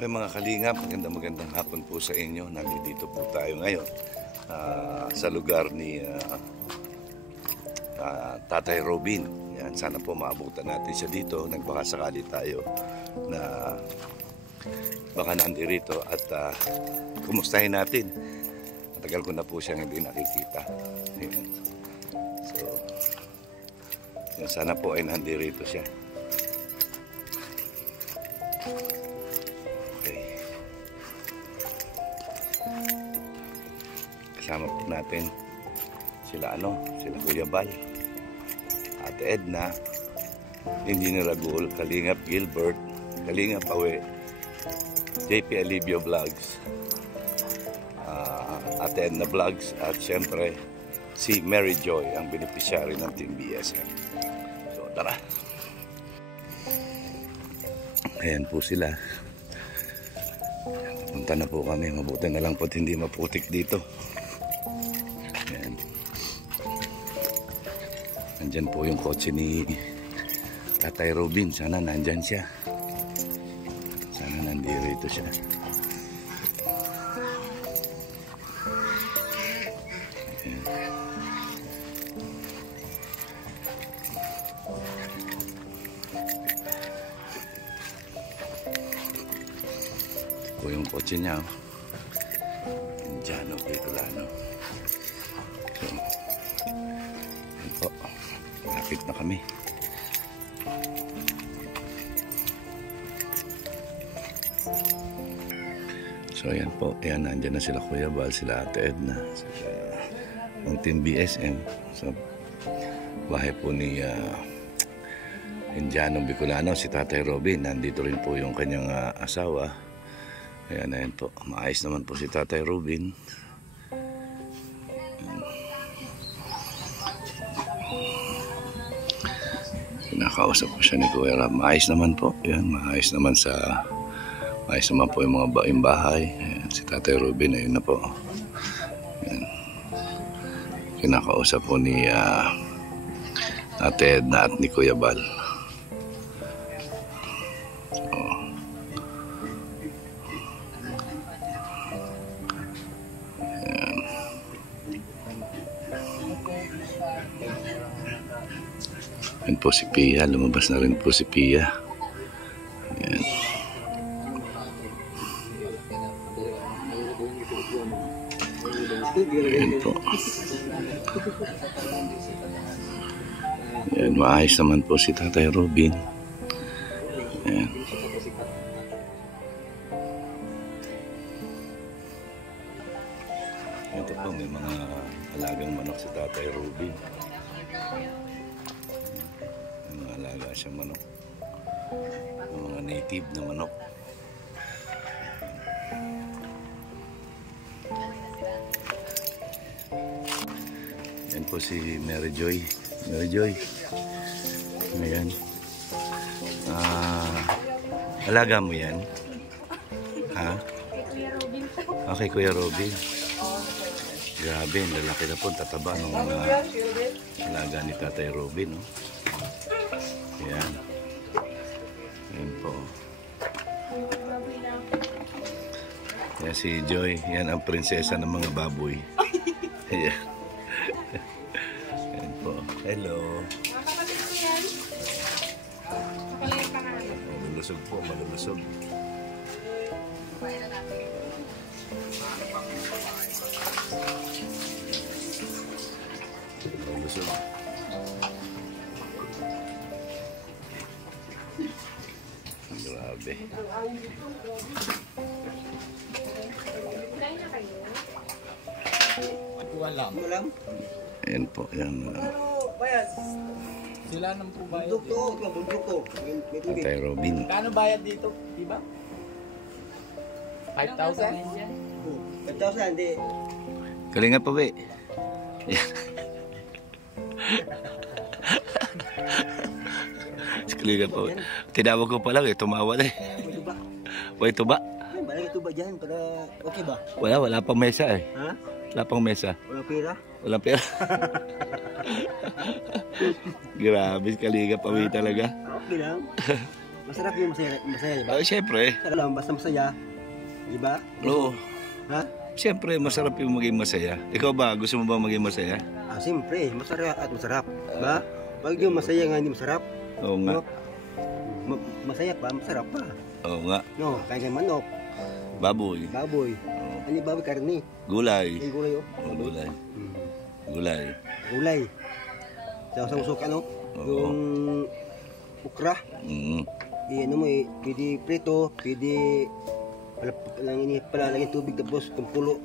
Okay mga kalingap, magandang hapon po sa inyo. Nandito po tayo ngayon sa lugar ni Tatay Robin. Yan, sana po maabutan natin siya dito. Nagbakasakali tayo na baka nandirito at kumustahin natin. Matagal ko na po siyang hindi nakikita. Yan. So, yan, sana po ay nandirito siya. Kasama po natin sila sila Kuya Bal, Ate Edna, Engineer Ragul, Kalingap Gilbert, Kalingap Awe, JP Alivio Vlogs, Ate Edna Vlogs, at syempre si Mary Joy, ang beneficiary ng Team BSM. So tara, ayan po sila. Punta na po kami, mabuti na lang po hindi maputik dito. Ayan. Nandyan po yung kotse ni Tatay Robin. Sana nandyan siya. Sana nandito siya. Ayan. Ito po yung kotse niya. Indiano Bicolano. So, yun po. Malapit na kami. So yan po. Ayan, nandyan na sila Kuya Bal, sila Ate Edna, sila ang Team BSM. So, bahay po ni Indiano Bicolano, si Tatay Robin. Nandito rin po yung kanyang asawa. Ayan, ayan po. Maayos naman po si Tatay Robin. Nakausap ko siya ni Kuya Rab. Maayos naman po. Ayan, maayos naman po yung mga bahay. Ayan, si Tatay Robin, ayun na po. Ayan. Kinakausap po ni Ate Edna at ni Kuya Bal. Ayan po si Pia, lumabas na rin po si Pia. Ayan. Ayan po. Ayan, maayos naman po si Tatay Robin. Ayan. Ito po, may mga alagang manok si Tatay Robin. Alaga siya manok, mga native na manok. Yan po si Mary Joy. Mary Joy, ayan. Alaga mo yan? Ha? Okay, Kuya Robin. Grabe, lalaki na po, tataba ng alaga ni Tatay Robin, no? Ayan. Ayan po. Ayan si Joy. Ayan ang prinsesa ng mga baboy. Ayan. Ayan po. Hello. Malulusog po. Malulusog. Malulusog. Grabe. Alam. Ayan po, yan. Sila nang po bayad. Bundok to. Tatay Robin. Kano bayad dito? Diba? 5,000? 5,000, hindi. Kalinga pa ba eh? Kalinga pa ba? Tinawag ko pa lang eh, tumawa na eh. May tuba. May tuba dyan para okay ba? Wala pang mesa eh. Ha? Wala pang mesa. Walang pera? Walang pera. Grabe, Kalinga pa ba talaga? Okay lang. Masarap yung masaya, di ba? Siyempre. Masarap lang, basta masaya. Di ba? Oo. Ha? Siyempre, masarap yung maging masaya. Ikaw ba, gusto mo ba maging masaya? Siyempre, masarap at masarap. Ba? Pag yung masaya nga hindi masarap. Oo nga. No? Masaya pa, masarap pa. Oo nga. No, kaya manok, Baboy. baboy. Ano yung baboy? Karni. Gulay. Yung gulay, oh. Oh, gulay. Gulay. Gulay. Sa usok, ano? Oo. Yung ukra. Mm. Ano mo eh, pwede prito, pwede palalagyan tubig tapos kumpulo.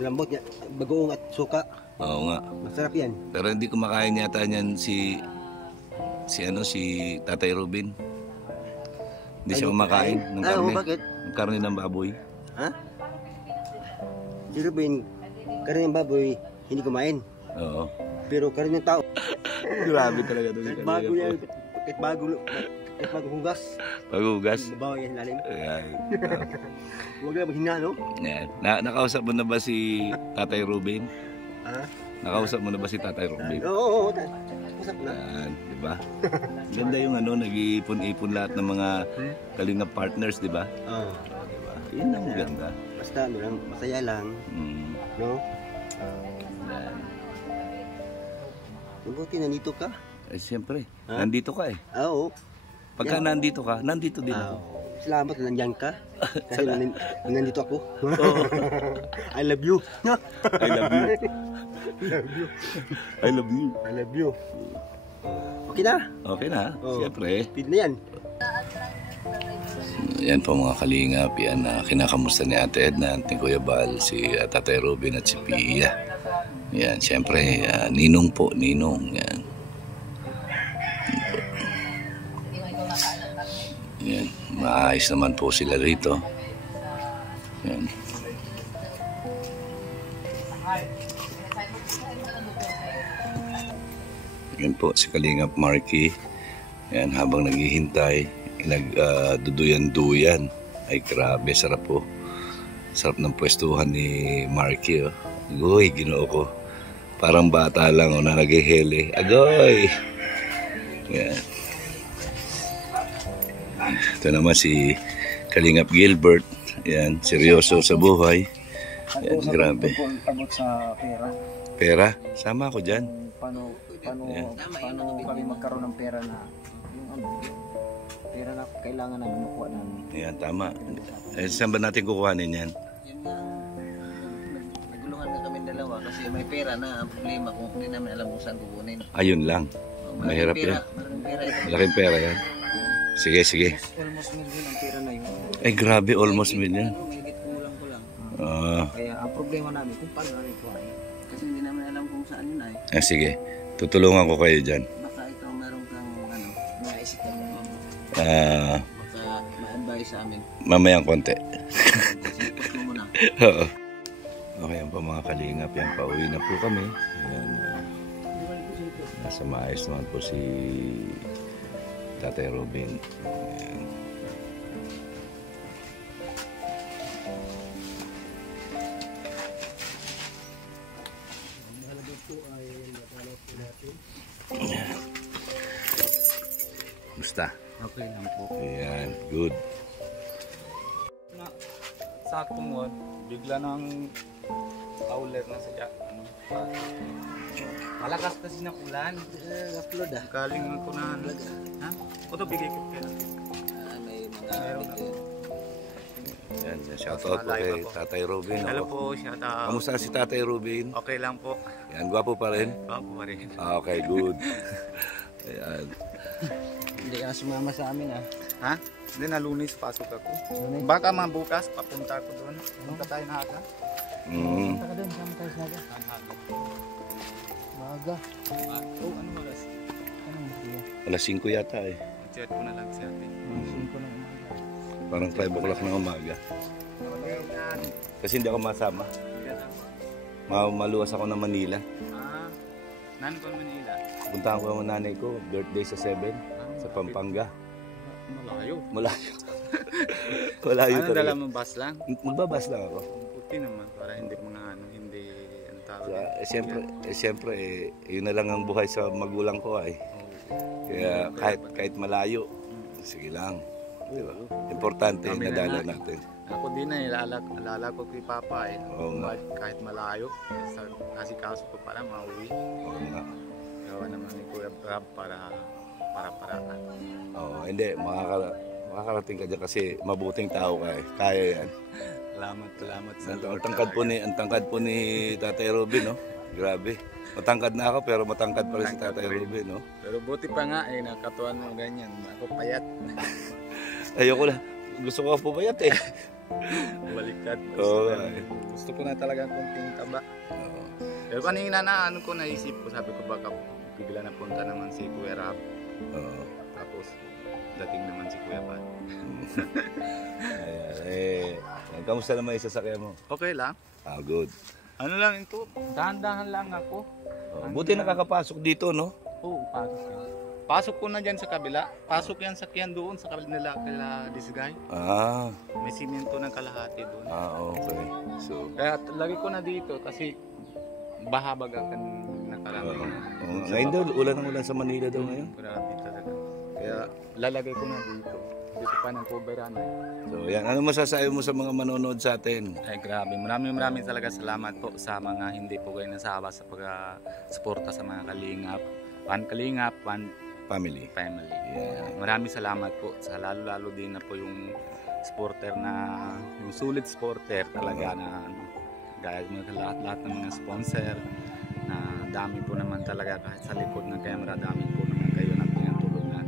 Lambot niya, bagoong at suka. Oo nga. Masarap yan. Pero hindi kumakain yata niyan si Tatay Robin. Hindi siya kumakain ng karne. Bakit? Ng karne ng baboy. Ha? Si Ruben, karne ng baboy, hindi kumain. Oo. Pero karne ng tao, Grabe talaga ito. kahit bago yan, kahit bago hugas, Paghugas. babaw yan lalim. Ayan. Huwag na maghinga, no? Yan. Nakausap mo na ba si Tatay Robin? Ha? Nakausap mo na ba si Tatay Robin? Oo, usap na. Yan, di ba? Ganda yung nag-iipon-ipon lahat ng mga kalingap partners, di ba? Oo. Di ba? Yun ang maganda. Basta ano lang, masaya lang, Mm. no? Yan. Mabuti nandito ka. Siyempre, Ha? nandito ka eh. Oo. Pagka nandito ka, nandito din ako. Salamat na nandiyan ka. Kasi nandito ako. I love you. I love you. I love you. I love you. Okay na? Okay na, Oo. siyempre. Pwede na yan. Yan po mga kalingap, yan kinakamusta ni Ate Edna, ni Kuya Bal, si Tatay Robin at si Pia. Yan, siyempre, ninong po, ninong. Yan. Yan, maayos naman po sila rito. Yan. Yan po si Kalingap Marky. Yan, habang naghihintay, nagduduyan-duyan. Ay grabe, sarap po. Sarap ng pwestuhan ni Marky. Oh. Agoy, ginoo ko. Parang bata lang na naghihili. Agoy! Yan. Ito naman si Kalingap Gilbert. Yan, seryoso sa buhay. Yan, grabe. Abot sa pera. Pera? Sama ako dyan. Paano Yeah. kami magkaroon ng pera na pera na kailangan namin makuha namin. Yan, tama. Saan ba natin kukuhanin yan? Yun nga, naguluhan na kami dalawa kasi may pera na. Ang problema kung hindi namin alam kung saan kukunin. Ayun lang. Mahirap yan. Malaking pera ito. Malaking pera yan. Sige, sige. Almost million ang pera na yun. Ay, grabe. Almost million. May higit kulang-kulang. Kaya ang problema namin kung paano namin kuhain. Kasi hindi namin alam kung saan yun ay. Sige. Tutulungan ko kayo dyan. Baka ikaw meron kang naisip ka mo. Ah, Baka ma-advise sa amin. mamayang konti. Kasi gusto mo na. Oo. Okay, yan po mga kalingap. Yan, pauwi na po kami. Yan, nasa maayos naman po si Tatay Robin. Yan. Basta. Okay lang po. Ayan, good. Sakto mo, bigla ng howler na sadya. Malakas kasi na ulan. Upload ah. Galing ko na. Ha? O to bigay ko kaya. May mga Meron ako. Yan, shoutout po kay Tatay Robin. Hello Ako. po, shout out. Kamusta si Tatay Robin? Okay lang po. Yan, gwapo pa rin. Bago pa rin. Okay, good. Ayan. Hindi ka sumama sa amin ah. Ha? Hindi na Lunes pasok ako. Baka bukas papunta ako doon. Punta tayo na aga. Mm. Saka doon, sama tayo sa aga. Maaga. Oh, ano oras? Anong siya? Alas 5 yata eh. Chat ko na lang si ate. 5 ng umaga. Parang 5 o'clock ng umaga. Kasi hindi ako masama. Maluwas ako ng Manila. Ah, nan ko Manila. Puntahan ko ang nanay ko, birthday sa 7, sa Pampanga. Malayo. Malayo. Malayo Ano talaga. dala mo bus lang? Magbabas lang ako. Puti naman para hindi hindi ang tawag. Siyempre, yun na lang ang buhay sa magulang ko ay. Kaya kahit malayo, sige lang. Di ba? Importante Kami na nadala nga. natin. Ako din na alala ko kay Papa eh. Oo nga. Kahit malayo, nasikaso ko para mauwi. Oo nga. Gawa naman ni Kuya Brab para Oo, hindi. Makakarating ka dyan kasi mabuting tao ka eh. Kaya yan. Salamat sa Ang tangkad po ni Tatay Robin, no? Grabe. Matangkad na ako pero matangkad pa rin si Tatay Robin, no? Pero buti pa nga eh, nakatuan mo ganyan. Ako payat. Ayoko lang. Gusto ko po bayat eh. Baliktad. Oo. Gusto ko na talaga konting taba. Oo. Pero kanina na ano ko naisip ko, sabi ko baka bigla na punta naman si Kuya Rab. Oo. Tapos dating naman si Kuya Pat. Ayan, kamusta naman yung sasakyan mo? Okay lang. Good. Ano lang ito? Dahan-dahan lang ako. Buti nakakapasok dito, no? Oo, pasok yan. Pasok ko na dyan sa kabila. Pasok yan sakyan doon sa kabila nila kala Disgay. May simento ng kalahati doon. Okay. So, Kaya lagi ko na dito kasi bahabag ang nakarami. ngayon daw, ulan ng ulan sa Manila daw ngayon. Grabe talaga. Kaya lalagay ko na dito. Dito pa ng kuberan. So, yan. Ano masasabi mo sa mga manonood sa atin? Ay grabe. Maraming talaga salamat po sa mga hindi po kayo nasawa sa pag-suporta sa mga kalingap. One kalingap, one Family. family. Yeah. Maraming salamat po sa lalo din na po yung supporter na yung sulit supporter talaga na gaya mga lahat ng mga sponsor na dami po naman talaga kahit sa likod ng camera dami po naman kayo ng pinatulungan.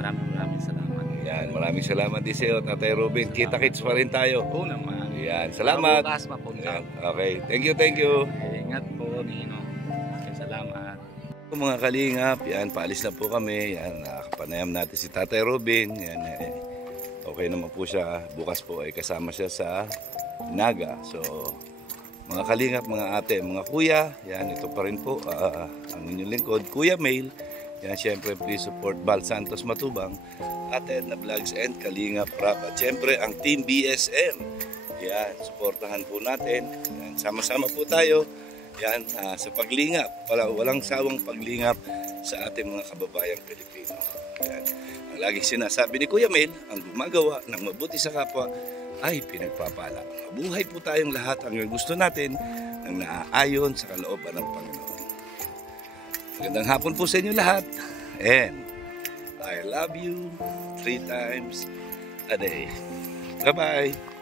Maraming salamat. Yan, maraming salamat din sa iyo, Tatay Robin. Kita-kits pa rin tayo. Oo naman. Yan, salamat. Bukas mapunta. Yan, okay, thank you. Ingat po, Nino. Salamat. Mga kalingap, yan, paalis na po kami. Yan, nakapanayam natin si Tatay Robin. Yan, okay naman po siya. Bukas po ay kasama siya sa Naga. So, mga kalingap, mga ate, mga kuya, yan, ito pa rin po ang inyong lingkod, Kuya Mail. Yan, syempre, please support Bal Santos Matubang, Ate Edna Vlogs and Kalingap Rap. At syempre, ang Team BSM. Yan, supportahan po natin. Yan, sama-sama po tayo. Yan, sa paglingap. Walang sawang paglingap sa ating mga kababayang Pilipino. Yan. Ang laging sinasabi ni Kuya Mel, ang gumagawa ng mabuti sa kapwa ay pinagpapala. Mabuhay po tayong lahat hanggang gusto natin ng naaayon sa kalooban ng Panginoon. Magandang hapon po sa inyo lahat. And I love you 3 times a day. Bye-bye.